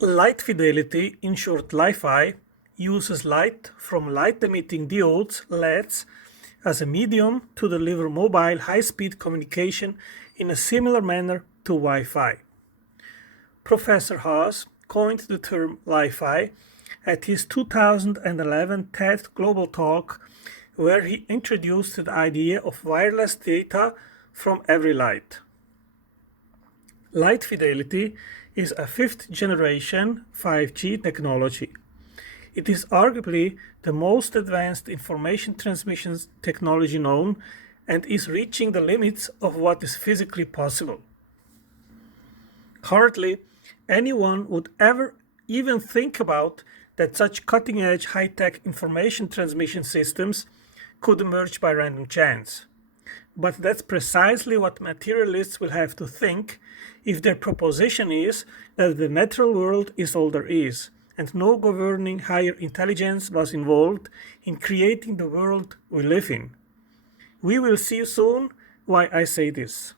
Light fidelity, in short Li-Fi, uses light from light-emitting diodes, LEDs, as a medium to deliver mobile high-speed communication in a similar manner to Wi-Fi. Professor Haas coined the term Li-Fi at his 2011 TED Global Talk, where he introduced the idea of wireless data from every light. Light fidelity is a fifth-generation 5G technology. It is arguably the most advanced information transmission technology known and is reaching the limits of what is physically possible. Hardly anyone would ever even think about that such cutting-edge high-tech information transmission systems could emerge by random chance. But that's precisely what materialists will have to think if their proposition is that the natural world is all there is, and no governing higher intelligence was involved in creating the world we live in. We will see soon why I say this.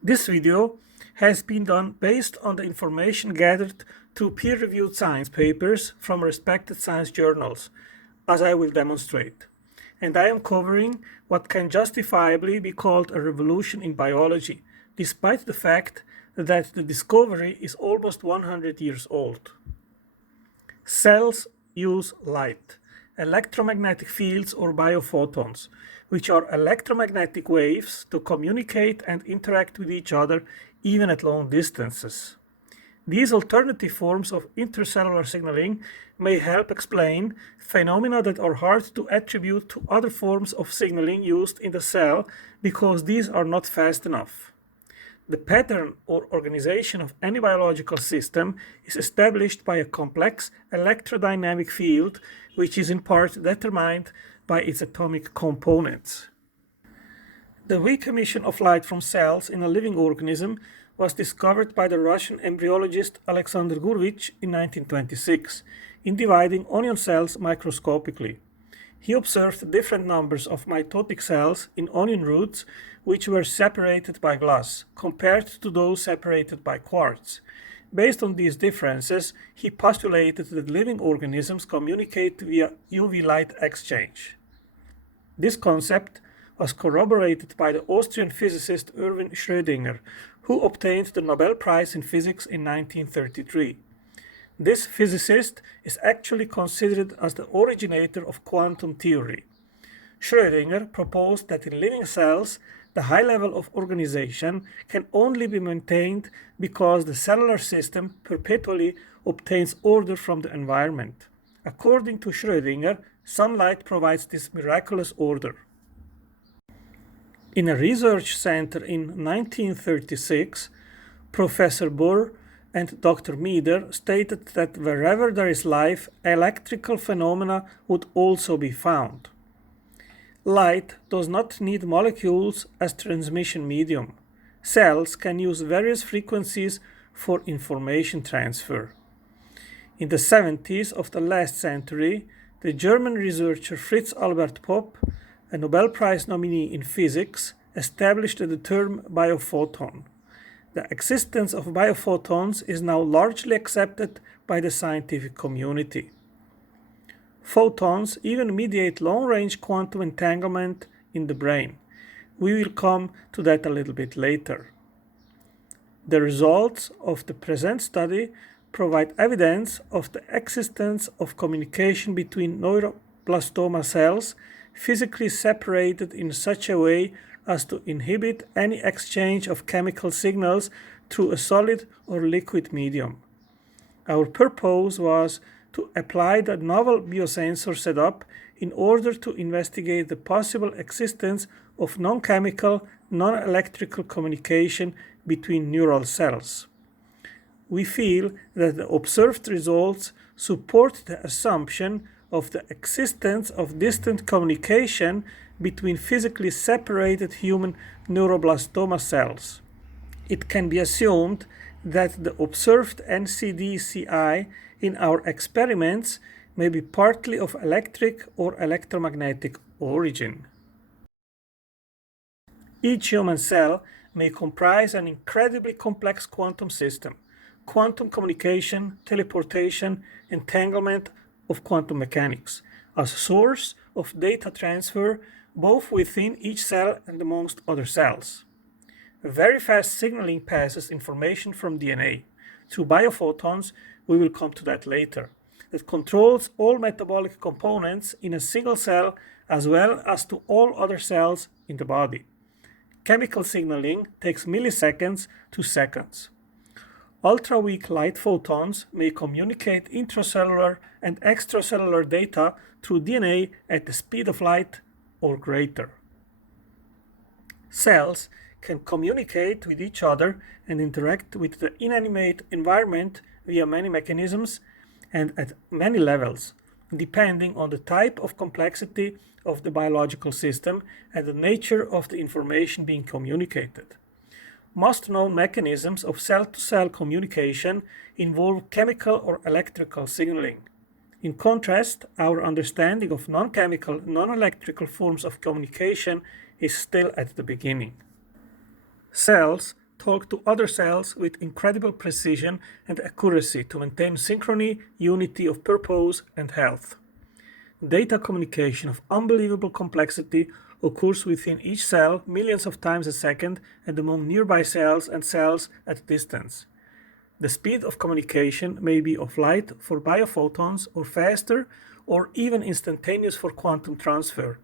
This video has been done based on the information gathered through peer-reviewed science papers from respected science journals, as I will demonstrate. And I am covering what can justifiably be called a revolution in biology, despite the fact that the discovery is almost 100 years old. Cells use light, electromagnetic fields or biophotons, which are electromagnetic waves to communicate and interact with each other even at long distances. These alternative forms of intercellular signaling may help explain phenomena that are hard to attribute to other forms of signaling used in the cell because these are not fast enough. The pattern or organization of any biological system is established by a complex electrodynamic field which is in part determined by its atomic components. The weak emission of light from cells in a living organism was discovered by the Russian embryologist Alexander Gurevich in 1926 in dividing onion cells microscopically. He observed different numbers of mitotic cells in onion roots which were separated by glass compared to those separated by quartz. Based on these differences, he postulated that living organisms communicate via UV light exchange. This concept was corroborated by the Austrian physicist Erwin Schrödinger, who obtained the Nobel Prize in Physics in 1933. This physicist is actually considered as the originator of quantum theory. Schrödinger proposed that in living cells, the high level of organization can only be maintained because the cellular system perpetually obtains order from the environment. According to Schrödinger, sunlight provides this miraculous order. In a research center in 1936, Professor Bohr and Dr. Meeder stated that wherever there is life, electrical phenomena would also be found. Light does not need molecules as transmission medium. Cells can use various frequencies for information transfer. In the 70s of the last century, the German researcher Fritz Albert Popp, a Nobel Prize nominee in physics, established the term biophoton. The existence of biophotons is now largely accepted by the scientific community. Photons even mediate long-range quantum entanglement in the brain. We will come to that a little bit later. The results of the present study provide evidence of the existence of communication between neuroblastoma cells physically separated in such a way as to inhibit any exchange of chemical signals through a solid or liquid medium. Our purpose was to apply the novel biosensor setup in order to investigate the possible existence of non-chemical, non-electrical communication between neural cells. We feel that the observed results support the assumption of the existence of distant communication between physically separated human neuroblastoma cells. It can be assumed that the observed NCDCI in our experiments may be partly of electric or electromagnetic origin. Each human cell may comprise an incredibly complex quantum system, quantum communication, teleportation, entanglement of quantum mechanics as a source of data transfer both within each cell and amongst other cells. Very fast signaling passes information from DNA through biophotons, we will come to that later, that controls all metabolic components in a single cell as well as to all other cells in the body. Chemical signaling takes milliseconds to seconds. Ultra-weak light photons may communicate intracellular and extracellular data through DNA at the speed of light or greater. Cells can communicate with each other and interact with the inanimate environment via many mechanisms and at many levels, depending on the type of complexity of the biological system and the nature of the information being communicated. Most known mechanisms of cell-to-cell communication involve chemical or electrical signaling. In contrast, our understanding of non-chemical, non-electrical forms of communication is still at the beginning. Cells talk to other cells with incredible precision and accuracy to maintain synchrony, unity of purpose, and health. Data communication of unbelievable complexity occurs within each cell millions of times a second and among nearby cells and cells at distance. The speed of communication may be of light for biophotons or faster or even instantaneous for quantum transfer.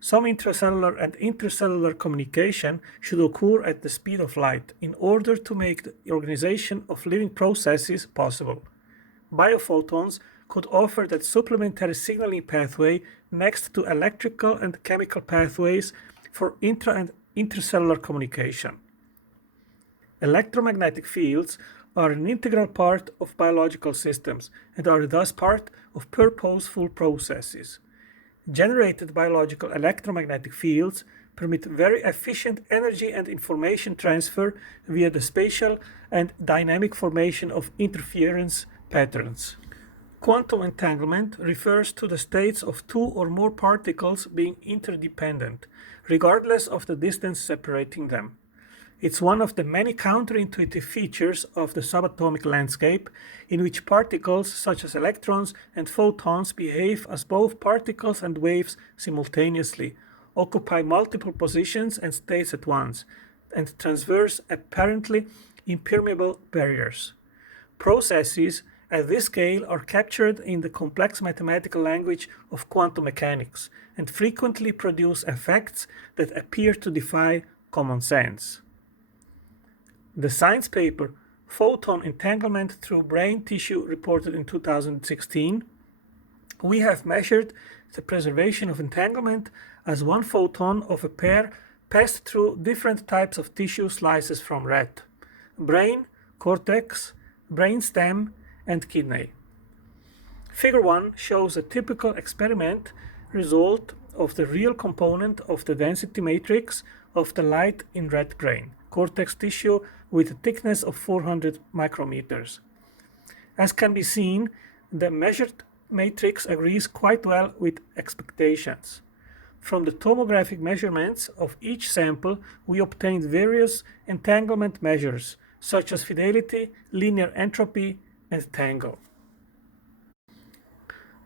Some intracellular and intercellular communication should occur at the speed of light in order to make the organization of living processes possible. Biophotons could offer that supplementary signaling pathway next to electrical and chemical pathways for intra and intercellular communication. Electromagnetic fields are an integral part of biological systems and are thus part of purposeful processes. Generated biological electromagnetic fields permit very efficient energy and information transfer via the spatial and dynamic formation of interference patterns. Quantum entanglement refers to the states of two or more particles being interdependent, regardless of the distance separating them. It's one of the many counterintuitive features of the subatomic landscape, in which particles such as electrons and photons behave as both particles and waves simultaneously, occupy multiple positions and states at once, and transverse apparently impermeable barriers. Processes at this scale are captured in the complex mathematical language of quantum mechanics and frequently produce effects that appear to defy common sense. The science paper Photon Entanglement Through Brain Tissue, reported in 2016, we have measured the preservation of entanglement as one photon of a pair passed through different types of tissue slices from rat: brain, cortex, brainstem, and kidney. Figure 1 shows a typical experiment result of the real component of the density matrix of the light in rat brain, cortex tissue with a thickness of 400 micrometers. As can be seen, the measured matrix agrees quite well with expectations. From the tomographic measurements of each sample, we obtained various entanglement measures, such as fidelity, linear entropy, and tangle.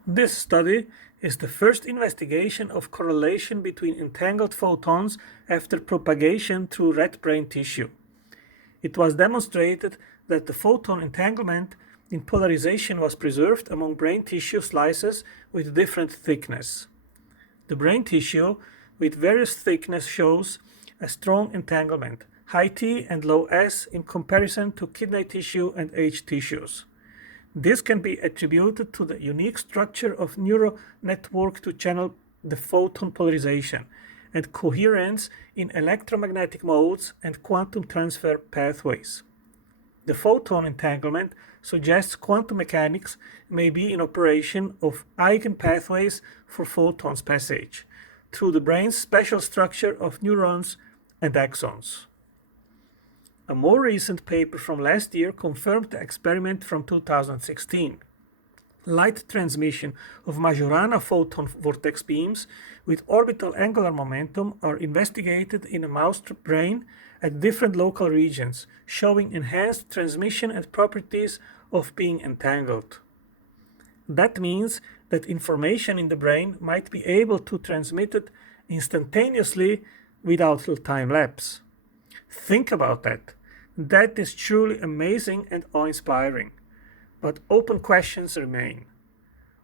This study is the first investigation of correlation between entangled photons after propagation through rat brain tissue. It was demonstrated that the photon entanglement in polarization was preserved among brain tissue slices with different thickness. The brain tissue with various thickness shows a strong entanglement, high T and low S, in comparison to kidney tissue and H tissues. This can be attributed to the unique structure of neural network to channel the photon polarization and coherence in electromagnetic modes and quantum transfer pathways. The photon entanglement suggests quantum mechanics may be in operation of eigen pathways for photons passage through the brain's special structure of neurons and axons. A more recent paper from last year confirmed the experiment from 2016. Light transmission of Majorana photon vortex beams with orbital angular momentum are investigated in a mouse brain at different local regions, showing enhanced transmission and properties of being entangled. That means that information in the brain might be able to transmit it instantaneously without a time lapse. Think about that. That is truly amazing and awe-inspiring. But open questions remain.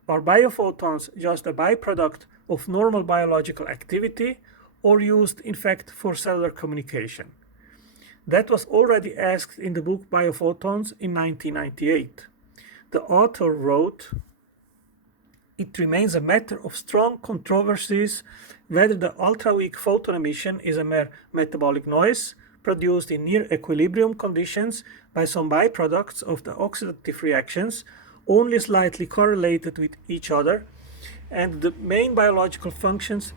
Are biophotons just a byproduct of normal biological activity or used in fact for cellular communication? That was already asked in the book Biophotons in 1998. The author wrote, "It remains a matter of strong controversies whether the ultra-weak photon emission is a mere metabolic noise produced in near equilibrium conditions by some byproducts of the oxidative reactions, only slightly correlated with each other, and the main biological functions,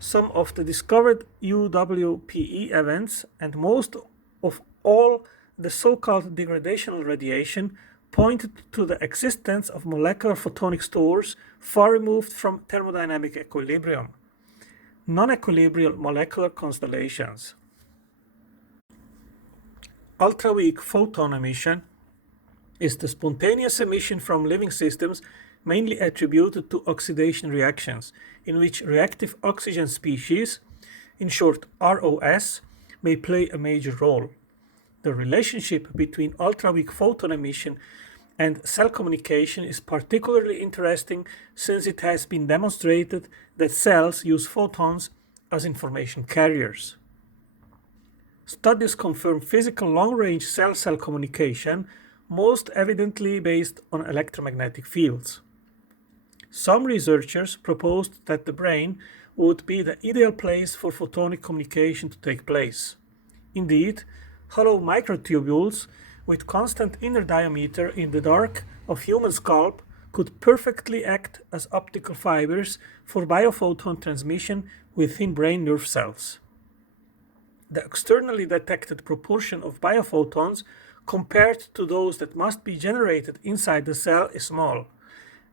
some of the discovered UWPE events, and most of all the so-called degradational radiation pointed to the existence of molecular photonic stores far removed from thermodynamic equilibrium, non-equilibrium molecular constellations." Ultra-weak photon emission is the spontaneous emission from living systems mainly attributed to oxidation reactions, in which reactive oxygen species, in short ROS, may play a major role. The relationship between ultra-weak photon emission and cell communication is particularly interesting since it has been demonstrated that cells use photons as information carriers. Studies confirm physical long-range cell-cell communication, most evidently based on electromagnetic fields. Some researchers proposed that the brain would be the ideal place for photonic communication to take place. Indeed, hollow microtubules with constant inner diameter in the dark of human scalp could perfectly act as optical fibers for biophoton transmission within brain nerve cells. The externally detected proportion of biophotons compared to those that must be generated inside the cell is small,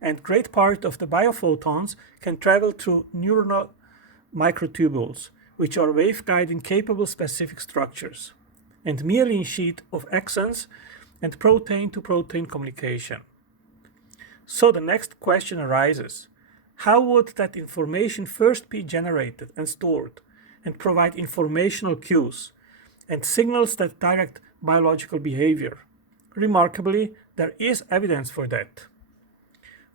and great part of the biophotons can travel through neuronal microtubules, which are waveguiding capable specific structures, and myelin sheet of axons and protein-to-protein communication. So the next question arises: how would that information first be generated and stored and provide informational cues and signals that direct biological behavior? Remarkably, there is evidence for that.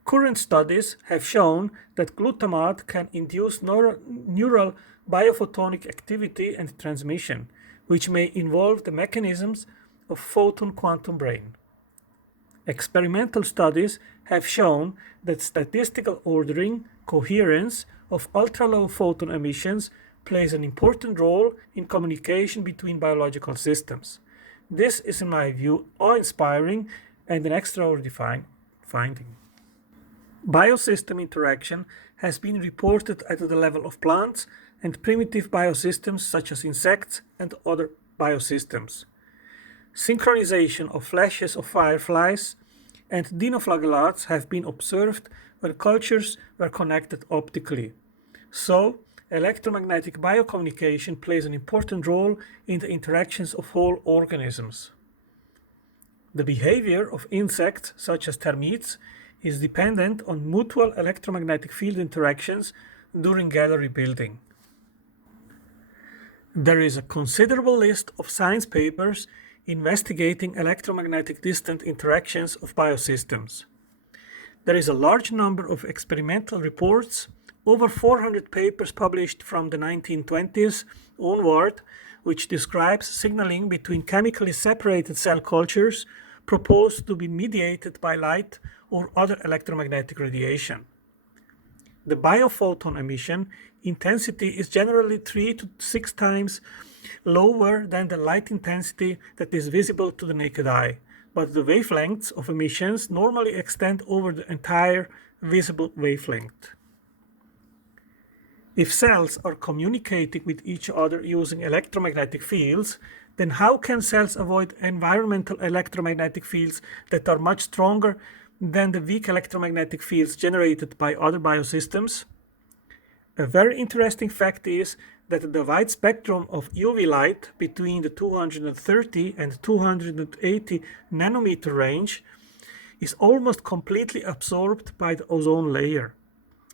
Current studies have shown that glutamate can induce neural biophotonic activity and transmission, which may involve the mechanisms of photon quantum brain. Experimental studies have shown that statistical ordering, coherence of ultra-low photon emissions plays an important role in communication between biological systems. This is, in my view, awe-inspiring and an extraordinary finding. Biosystem interaction has been reported at the level of plants and primitive biosystems such as insects and other biosystems. Synchronization of flashes of fireflies and dinoflagellates have been observed when cultures were connected optically. So, electromagnetic biocommunication plays an important role in the interactions of whole organisms. The behavior of insects, such as termites, is dependent on mutual electromagnetic field interactions during gallery building. There is a considerable list of science papers investigating electromagnetic distant interactions of biosystems. There is a large number of experimental reports, over 400 papers published from the 1920s onward, which describes signaling between chemically separated cell cultures proposed to be mediated by light or other electromagnetic radiation. The biophoton emission intensity is generally 3 to 6 times lower than the light intensity that is visible to the naked eye, but the wavelengths of emissions normally extend over the entire visible wavelength. If cells are communicating with each other using electromagnetic fields, then how can cells avoid environmental electromagnetic fields that are much stronger than the weak electromagnetic fields generated by other biosystems. A very interesting fact is that the wide spectrum of UV light between the 230 and 280 nanometer range is almost completely absorbed by the ozone layer.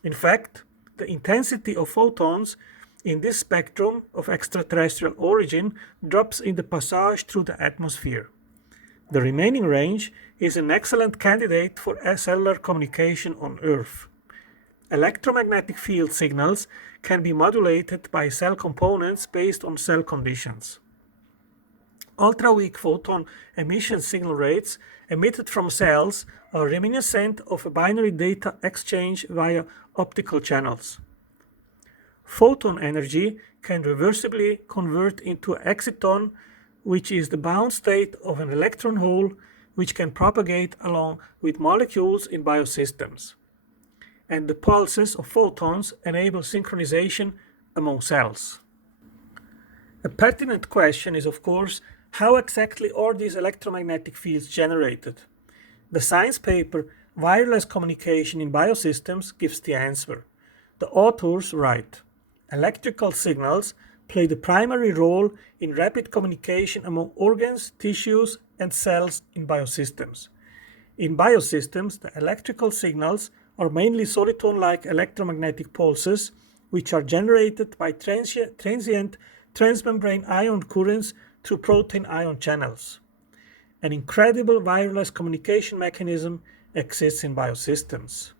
In fact, the intensity of photons in this spectrum of extraterrestrial origin drops in the passage through the atmosphere. The remaining range is an excellent candidate for cellular communication on Earth. Electromagnetic field signals can be modulated by cell components based on cell conditions. Ultra-weak photon emission signal rates emitted from cells are reminiscent of a binary data exchange via optical channels. Photon energy can reversibly convert into an exciton, which is the bound state of an electron hole which can propagate along with molecules in biosystems. And the pulses of photons enable synchronization among cells. A pertinent question is, of course, how exactly are these electromagnetic fields generated? The science paper Wireless Communication in Biosystems gives the answer. The authors write, electrical signals play the primary role in rapid communication among organs, tissues, and cells in biosystems. In biosystems, the electrical signals are mainly soliton-like electromagnetic pulses, which are generated by transient transmembrane ion currents through protein ion channels. An incredible wireless communication mechanism exists in biosystems.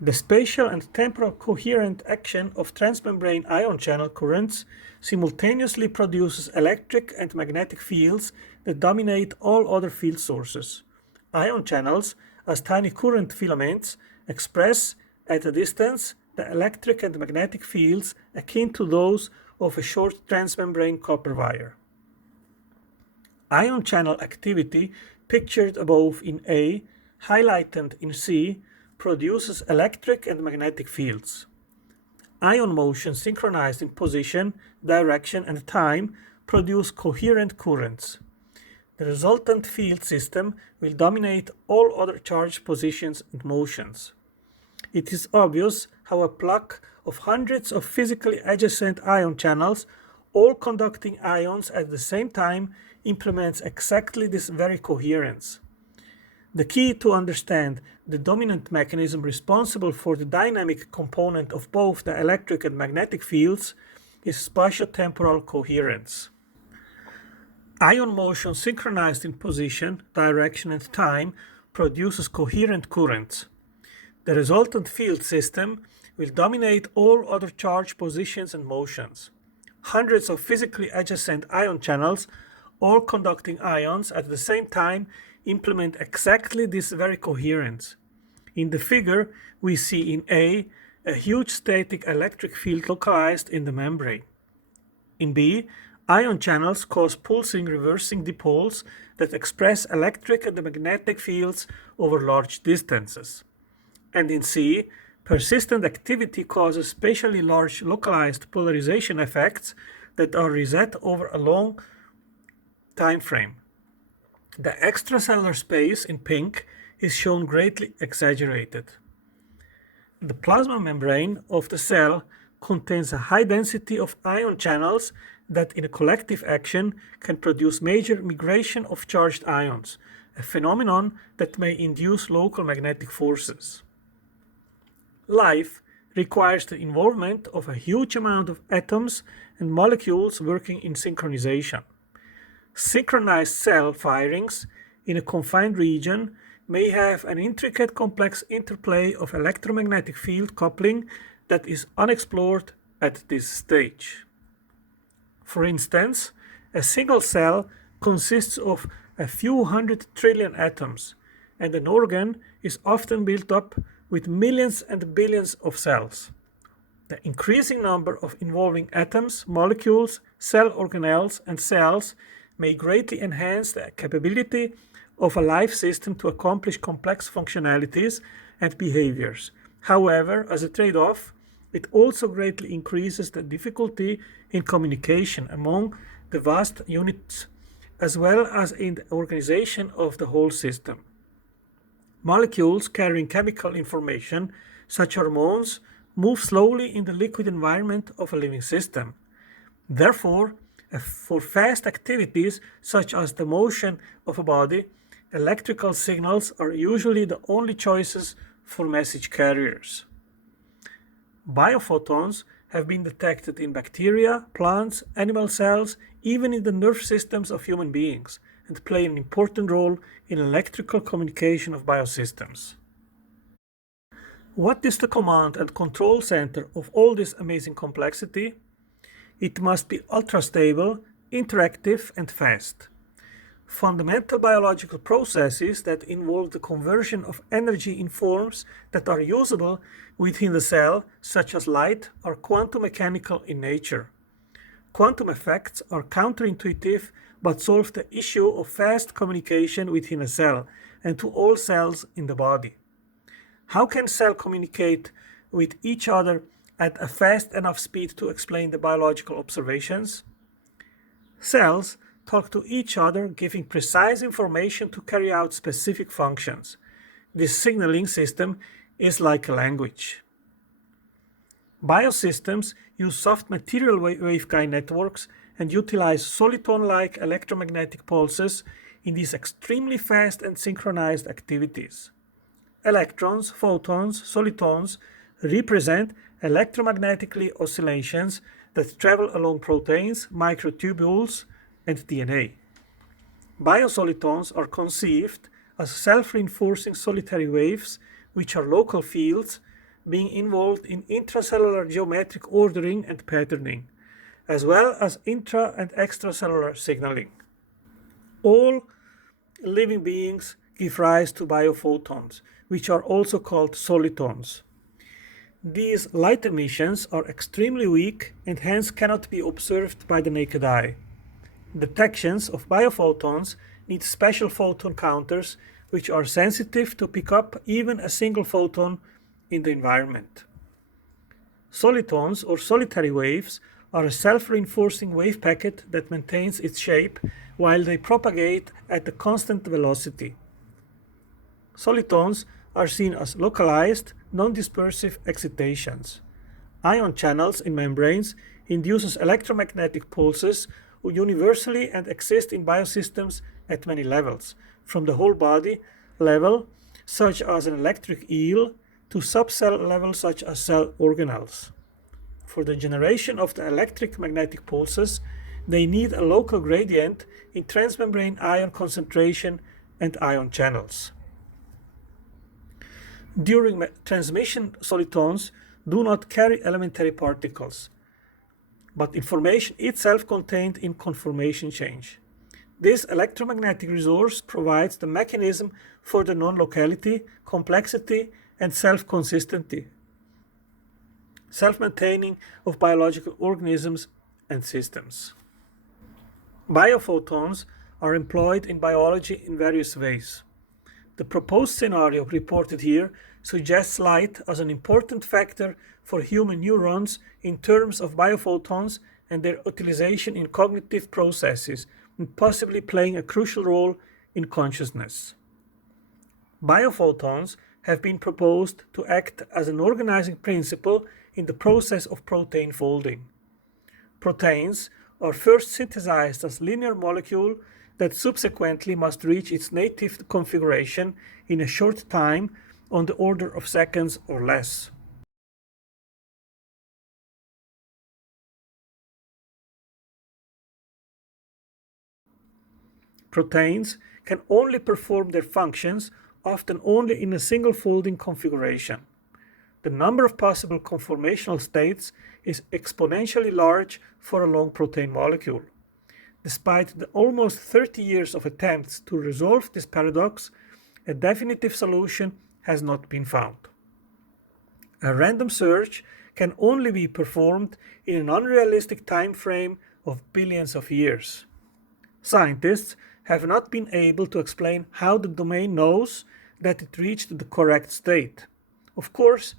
The spatial and temporal coherent action of transmembrane ion channel currents simultaneously produces electric and magnetic fields that dominate all other field sources. Ion channels, as tiny current filaments, express at a distance the electric and magnetic fields akin to those of a short transmembrane copper wire. Ion channel activity, pictured above in A, highlighted in C, produces electric and magnetic fields. Ion motion synchronized in position, direction, and time produce coherent currents. The resultant field system will dominate all other charge positions and motions. It is obvious how a pluck of hundreds of physically adjacent ion channels, all conducting ions at the same time, implements exactly this very coherence. The key to understand the dominant mechanism responsible for the dynamic component of both the electric and magnetic fields is spatiotemporal coherence. Ion motion synchronized in position, direction, and time produces coherent currents. The resultant field system will dominate all other charge positions and motions. Hundreds of physically adjacent ion channels, all conducting ions at the same time, implement exactly this very coherence. In the figure, we see in A a huge static electric field localized in the membrane. In B, ion channels cause pulsing reversing dipoles that express electric and magnetic fields over large distances. And in C, persistent activity causes spatially large localized polarization effects that are reset over a long time frame. The extracellular space in pink is shown greatly exaggerated. The plasma membrane of the cell contains a high density of ion channels that in a collective action can produce major migration of charged ions, a phenomenon that may induce local magnetic forces. Life requires the involvement of a huge amount of atoms and molecules working in synchronization. Synchronized cell firings in a confined region may have an intricate complex interplay of electromagnetic field coupling that is unexplored at this stage. For instance, a single cell consists of a few hundred trillion atoms, and an organ is often built up with millions and billions of cells. The increasing number of involving atoms, molecules, cell organelles, and cells may greatly enhance the capability of a life system to accomplish complex functionalities and behaviors. However, as a trade-off, it also greatly increases the difficulty in communication among the vast units, as well as in the organization of the whole system. Molecules carrying chemical information, such as hormones, move slowly in the liquid environment of a living system. Therefore, for fast activities such as the motion of a body, electrical signals are usually the only choices for message carriers. Biophotons have been detected in bacteria, plants, animal cells, even in the nerve systems of human beings, and play an important role in electrical communication of biosystems. What is the command and control center of all this amazing complexity? It must be ultra-stable, interactive, and fast. Fundamental biological processes that involve the conversion of energy in forms that are usable within the cell, such as light, are quantum mechanical in nature. Quantum effects are counterintuitive but solve the issue of fast communication within a cell and to all cells in the body. How can cells communicate with each other at a fast enough speed to explain the biological observations? Cells talk to each other, giving precise information to carry out specific functions. This signaling system is like a language. Biosystems use soft material waveguide networks and utilize soliton-like electromagnetic pulses in these extremely fast and synchronized activities. Electrons, photons, solitons represent electromagnetically oscillations that travel along proteins, microtubules, and DNA. Biosolitons are conceived as self-reinforcing solitary waves, which are local fields being involved in intracellular geometric ordering and patterning, as well as intra- and extracellular signaling. All living beings give rise to biophotons, which are also called solitons. These light emissions are extremely weak and hence cannot be observed by the naked eye. Detections of biophotons need special photon counters, which are sensitive to pick up even a single photon in the environment. Solitons, or solitary waves, are a self-reinforcing wave packet that maintains its shape while they propagate at a constant velocity. Solitons are seen as localized, non-dispersive excitations. Ion channels in membranes induces electromagnetic pulses universally and exist in biosystems at many levels, from the whole body level, such as an electric eel, to subcell level such as cell organelles. For the generation of the electric magnetic pulses, they need a local gradient in transmembrane ion concentration and ion channels. During transmission, solitons do not carry elementary particles, but information itself contained in conformation change. This electromagnetic resource provides the mechanism for the non-locality, complexity, and self-consistency, self-maintaining of biological organisms and systems. Biophotons are employed in biology in various ways. The proposed scenario reported here suggests light as an important factor for human neurons in terms of biophotons and their utilization in cognitive processes, and possibly playing a crucial role in consciousness. Biophotons have been proposed to act as an organizing principle in the process of protein folding. Proteins are first synthesized as linear molecule that subsequently must reach its native configuration in a short time on the order of seconds or less. Proteins can only perform their functions, often only in a single folding configuration. The number of possible conformational states is exponentially large for a long protein molecule. Despite the almost 30 years of attempts to resolve this paradox, a definitive solution has not been found. A random search can only be performed in an unrealistic time frame of billions of years. Scientists have not been able to explain how the domain knows that it reached the correct state. Of course,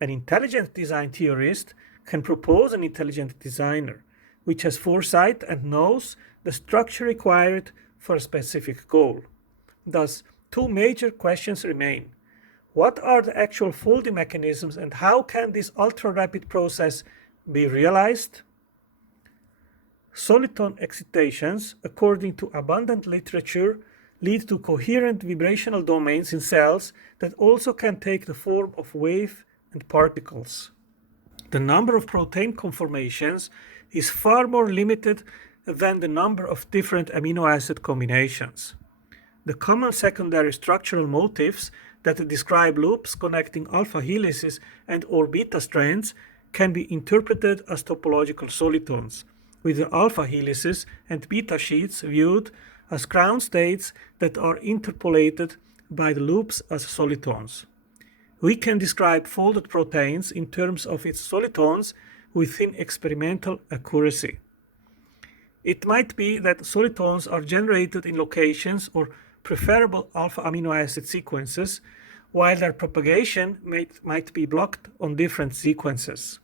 an intelligent design theorist can propose an intelligent designer, which has foresight and knows the structure required for a specific goal. Thus, two major questions remain. What are the actual folding mechanisms and how can this ultra-rapid process be realized? Soliton excitations, according to abundant literature, lead to coherent vibrational domains in cells that also can take the form of wave and particles. The number of protein conformations is far more limited than the number of different amino acid combinations. The common secondary structural motifs that describe loops connecting alpha helices and or beta strands can be interpreted as topological solitons, with the alpha helices and beta sheets viewed as ground states that are interpolated by the loops as solitons. We can describe folded proteins in terms of its solitons within experimental accuracy. It might be that solitons are generated in locations or preferable alpha amino acid sequences, while their propagation might be blocked on different sequences.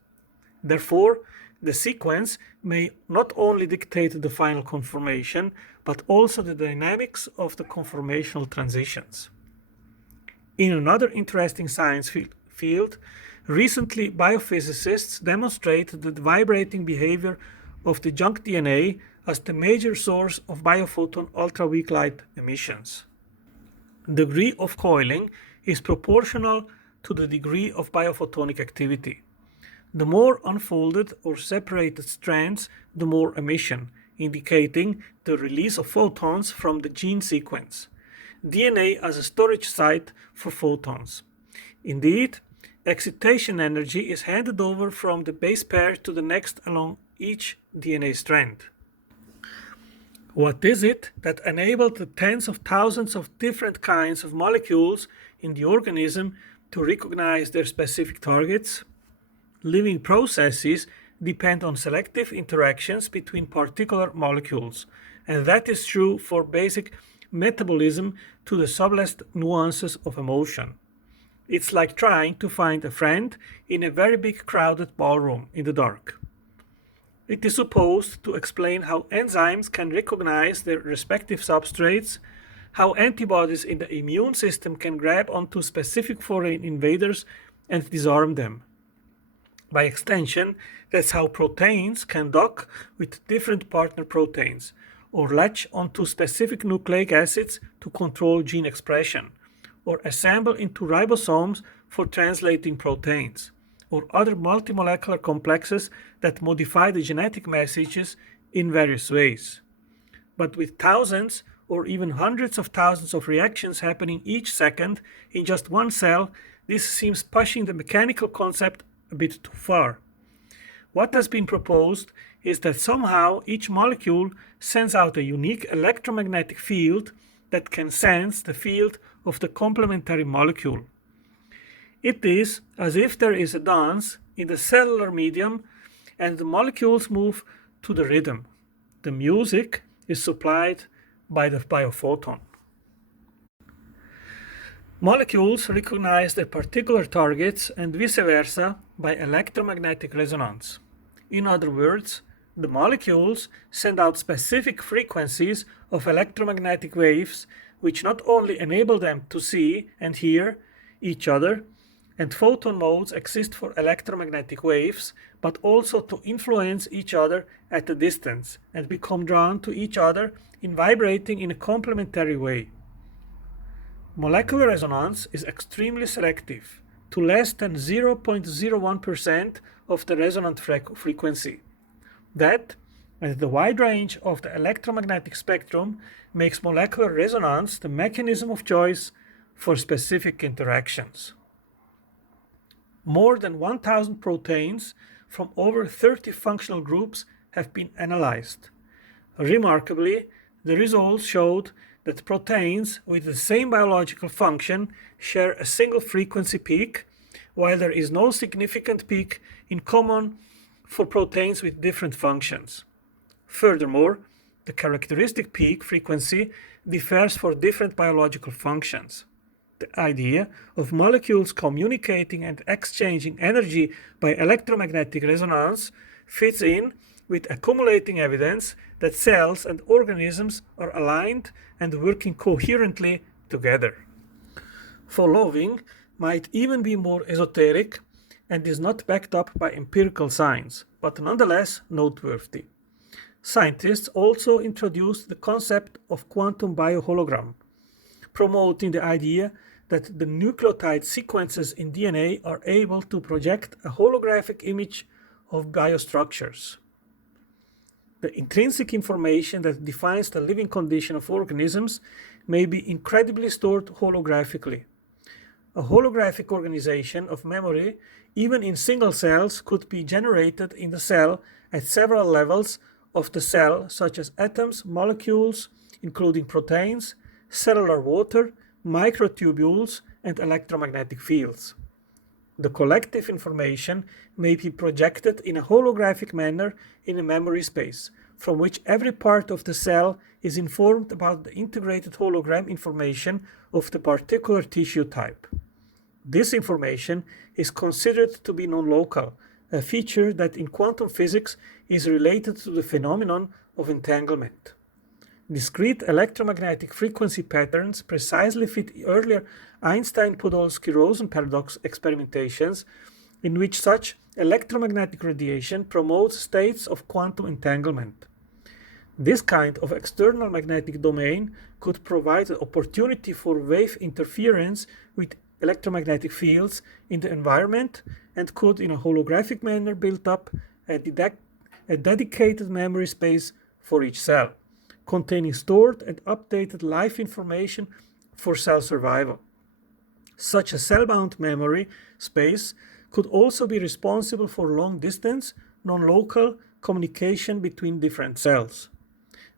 Therefore, the sequence may not only dictate the final conformation, but also the dynamics of the conformational transitions. In another interesting science field, recently biophysicists demonstrated the vibrating behavior of the junk DNA as the major source of biophoton ultra-weak light emissions. The degree of coiling is proportional to the degree of biophotonic activity. The more unfolded or separated strands, the more emission, indicating the release of photons from the gene sequence. DNA as a storage site for photons. Indeed, excitation energy is handed over from the base pair to the next along each DNA strand. What is it that enabled the tens of thousands of different kinds of molecules in the organism to recognize their specific targets? Living processes depend on selective interactions between particular molecules, and that is true for basic metabolism to the subtlest nuances of emotion. It's like trying to find a friend in a very big crowded ballroom in the dark. It is supposed to explain how enzymes can recognize their respective substrates, how antibodies in the immune system can grab onto specific foreign invaders and disarm them. By extension, that's how proteins can dock with different partner proteins, or latch onto specific nucleic acids to control gene expression, or assemble into ribosomes for translating proteins, or other multimolecular complexes that modify the genetic messages in various ways. But with thousands or even hundreds of thousands of reactions happening each second in just one cell, this seems pushing the mechanical concept a bit too far. What has been proposed is that somehow each molecule sends out a unique electromagnetic field that can sense the field of the complementary molecule. It is as if there is a dance in the cellular medium and the molecules move to the rhythm. The music is supplied by the biophoton. Molecules recognize their particular targets and vice versa by electromagnetic resonance. In other words, the molecules send out specific frequencies of electromagnetic waves which not only enable them to see and hear each other, and photon modes exist for electromagnetic waves, but also to influence each other at a distance and become drawn to each other in vibrating in a complementary way. Molecular resonance is extremely selective, to less than 0.01% of the resonant frequency. That, and the wide range of the electromagnetic spectrum, makes molecular resonance the mechanism of choice for specific interactions. More than 1,000 proteins from over 30 functional groups have been analyzed. Remarkably, the results showed that proteins with the same biological function share a single frequency peak, while there is no significant peak in common for proteins with different functions. Furthermore, the characteristic peak frequency differs for different biological functions. The idea of molecules communicating and exchanging energy by electromagnetic resonance fits in with accumulating evidence that cells and organisms are aligned and working coherently together. Following might even be more esoteric and is not backed up by empirical science, but nonetheless noteworthy. Scientists also introduced the concept of quantum biohologram, promoting the idea that the nucleotide sequences in DNA are able to project a holographic image of biostructures. The intrinsic information that defines the living condition of organisms may be incredibly stored holographically. A holographic organization of memory, even in single cells, could be generated in the cell at several levels of the cell, such as atoms, molecules, including proteins, cellular water, microtubules, and electromagnetic fields. The collective information may be projected in a holographic manner in a memory space, from which every part of the cell is informed about the integrated hologram information of the particular tissue type. This information is considered to be non-local, a feature that in quantum physics is related to the phenomenon of entanglement. Discrete electromagnetic frequency patterns precisely fit earlier Einstein-Podolsky-Rosen paradox experimentations, in which such electromagnetic radiation promotes states of quantum entanglement. This kind of external magnetic domain could provide an opportunity for wave interference with electromagnetic fields in the environment and could, in a holographic manner, build up a dedicated memory space for each cell, containing stored and updated life information for cell survival. Such a cell-bound memory space could also be responsible for long-distance, non-local communication between different cells.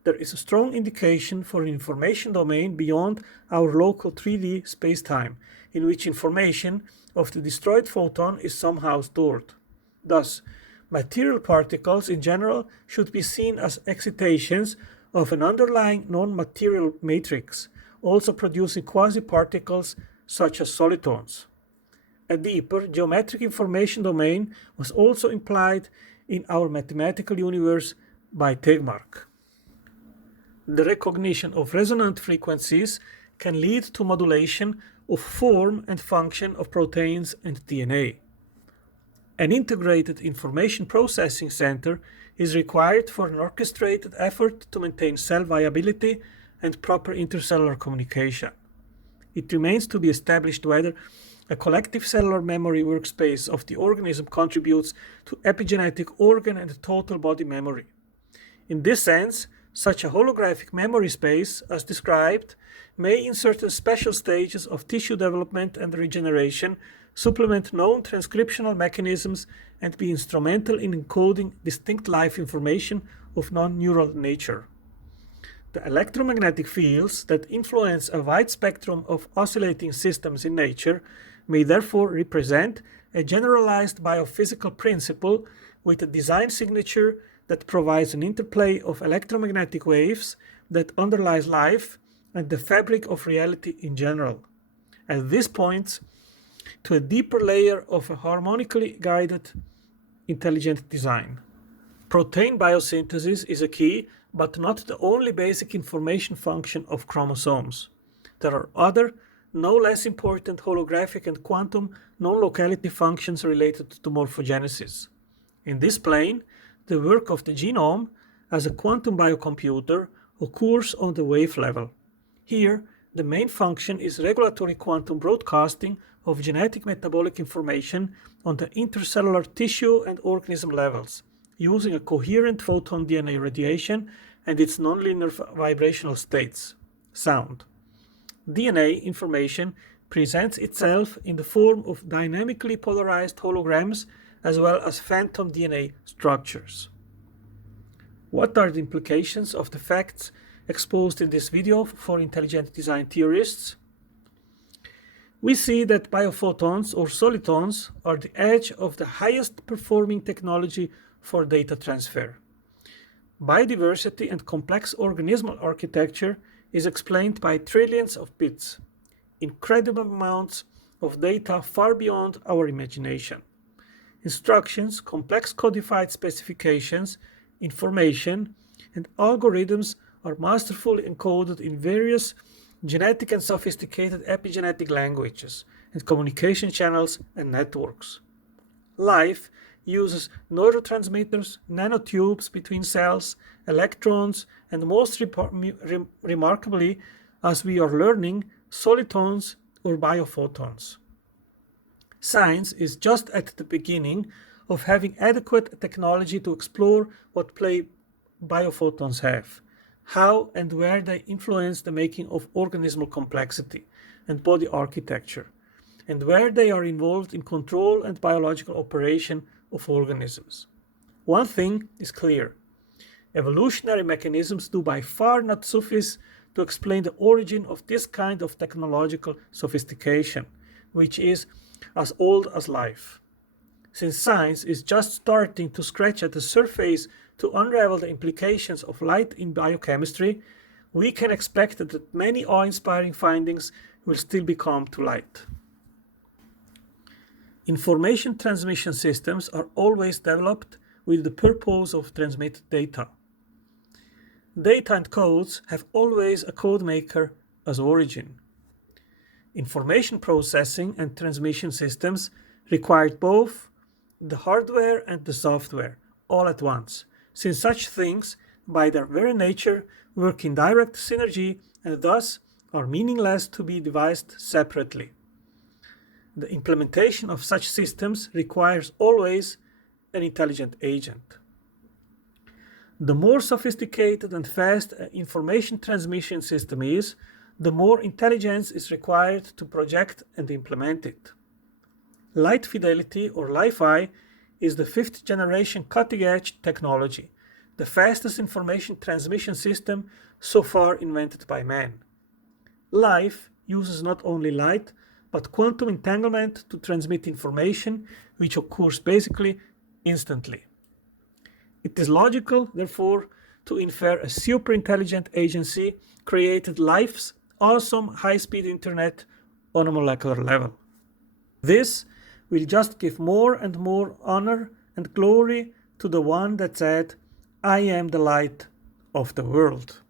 There is a strong indication for an information domain beyond our local 3D spacetime, in which information of the destroyed photon is somehow stored. Thus, material particles in general should be seen as excitations of an underlying non-material matrix, also producing quasi-particles such as solitons. A deeper geometric information domain was also implied in our mathematical universe by Tegmark. The recognition of resonant frequencies can lead to modulation of form and function of proteins and DNA. An integrated information processing center is required for an orchestrated effort to maintain cell viability and proper intercellular communication. It remains to be established whether a collective cellular memory workspace of the organism contributes to epigenetic organ and total body memory. In this sense, such a holographic memory space, as described, may in certain special stages of tissue development and regeneration supplement known transcriptional mechanisms and be instrumental in encoding distinct life information of non-neural nature. The electromagnetic fields that influence a wide spectrum of oscillating systems in nature may therefore represent a generalized biophysical principle with a design signature that provides an interplay of electromagnetic waves that underlies life and the fabric of reality in general. And this points to a deeper layer of a harmonically guided intelligent design. Protein biosynthesis is a key, but not the only basic information function of chromosomes. There are other, no less important holographic and quantum non-locality functions related to morphogenesis. In this plane, the work of the genome as a quantum biocomputer occurs on the wave level. Here, the main function is regulatory quantum broadcasting of genetic metabolic information on the intercellular tissue and organism levels, using a coherent photon DNA radiation and its nonlinear vibrational states, sound. DNA information presents itself in the form of dynamically polarized holograms as well as phantom DNA structures. What are the implications of the facts exposed in this video for intelligent design theorists? We see that biophotons or solitons are the edge of the highest performing technology for data transfer. Biodiversity and complex organismal architecture is explained by trillions of bits, incredible amounts of data far beyond our imagination. Instructions, complex codified specifications, information, and algorithms are masterfully encoded in various genetic and sophisticated epigenetic languages, and communication channels and networks. Life uses neurotransmitters, nanotubes between cells, electrons, and most remarkably, as we are learning, solitons or biophotons. Science is just at the beginning of having adequate technology to explore what play biophotons have, how and where they influence the making of organismal complexity and body architecture, and where they are involved in control and biological operation of organisms. One thing is clear: evolutionary mechanisms do by far not suffice to explain the origin of this kind of technological sophistication, which is as old as life. Since science is just starting to scratch at the surface to unravel the implications of light in biochemistry, we can expect that many awe-inspiring findings will still come to light. Information transmission systems are always developed with the purpose of transmitting data. Data and codes have always a codemaker as origin. Information processing and transmission systems required both the hardware and the software all at once, since such things, by their very nature, work in direct synergy and thus are meaningless to be devised separately. The implementation of such systems requires always an intelligent agent. The more sophisticated and fast an information transmission system is, the more intelligence is required to project and implement it. Light fidelity, or Li-Fi, is the 5th generation cutting-edge technology, the fastest information transmission system so far invented by man. Life uses not only light, but quantum entanglement to transmit information, which occurs basically instantly. It is logical, therefore, to infer a super-intelligent agency created life's awesome high-speed internet on a molecular level. This will just give more and more honor and glory to the one that said, "I am the light of the world."